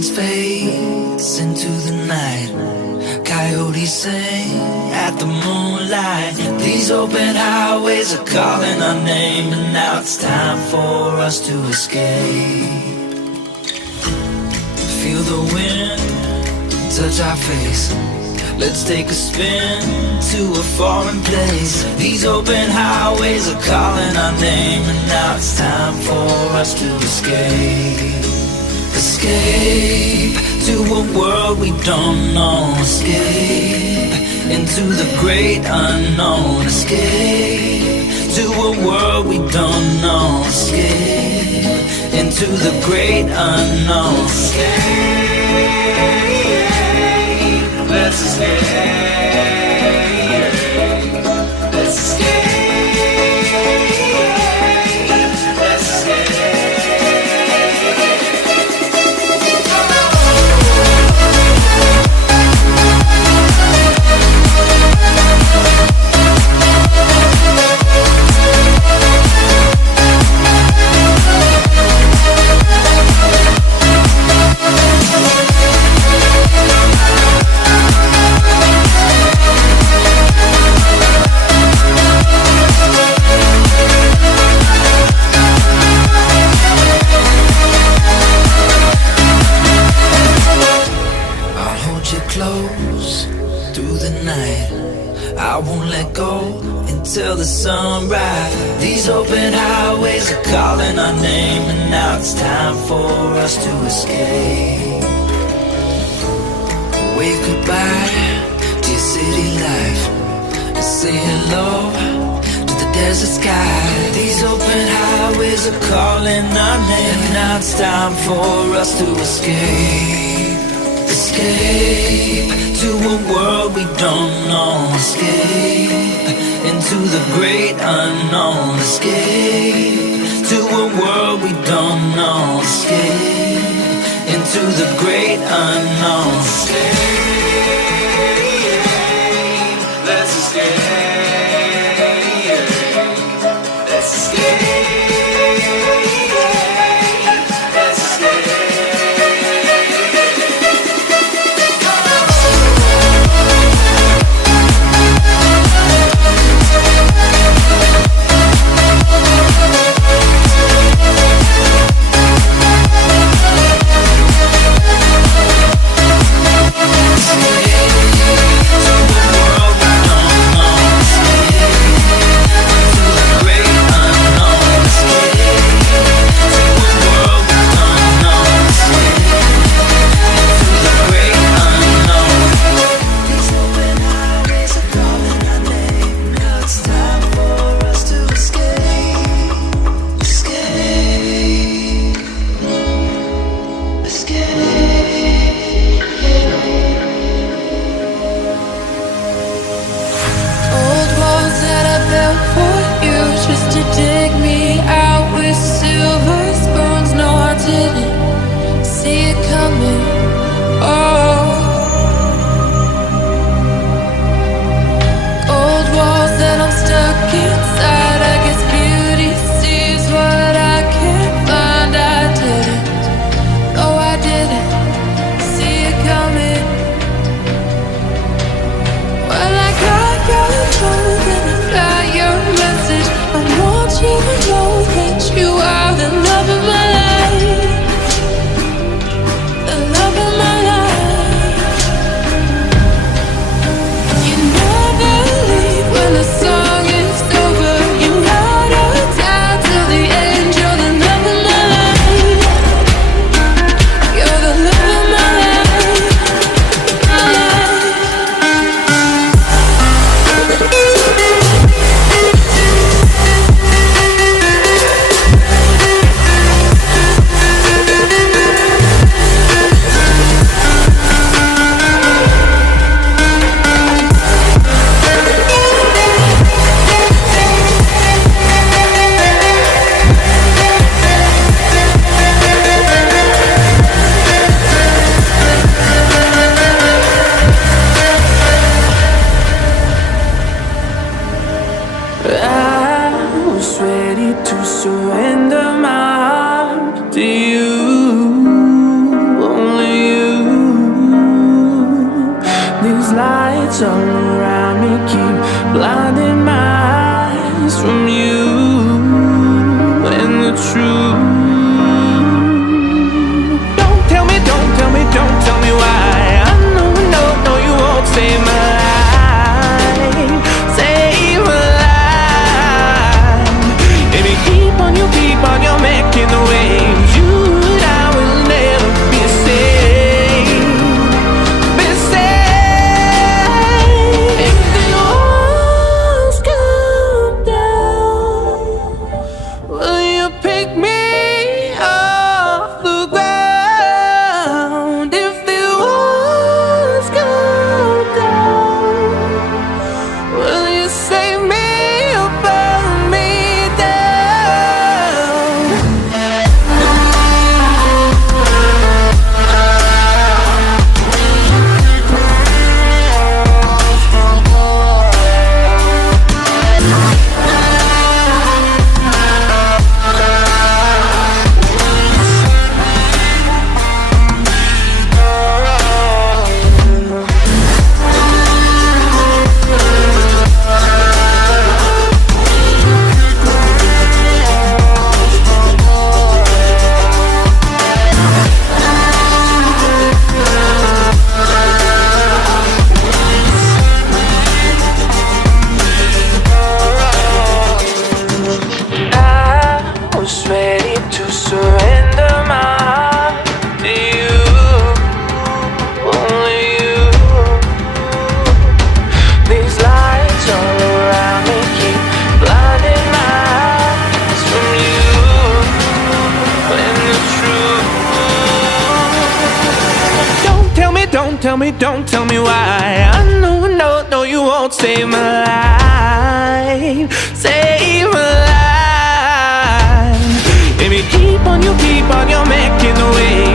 distance fades into the night. Coyotes sing at the moonlight. These open highways are calling our name, and now it's time for us to escape. Feel the wind touch our face. Let's take a spin to a foreign place. These open highways are calling our name, and now it's time for us to escape. Escape to a world we don't know. Escape into the great unknown. Escape to a world we don't know. Escape into the great unknown. Escape. Let's escape. Let's escape. Let's escape. Close through the night. I won't let go until the sunrise. These open highways are calling our name, and now it's time for us to escape. Wave goodbye to your city life and say hello to the desert sky. These open highways are calling our name, and now it's time for us to escape. Escape to a world we don't know. Escape into the great unknown. Escape to a world we don't know. Escape into the great unknown. Escape. Let's escape. Let's escape. Yeah. These lights all around me keep blinding my eyes from you and the truth. Don't tell me, don't tell me, don't tell me why. I know, no, no, you won't save my life, save my life. Baby, keep on your making the waves. You and I will never be safe, be safe. If the walls come down, will you pick me off the ground? If the walls come down, will you save me or burn me down? I was ready to surrender my heart to you, only you. These lights all around me keep blinding my eyes from you and the truth. Don't tell me, don't tell me, don't tell me why. I know, no, no, you won't save my life, save my life. Baby, keep on your making the way.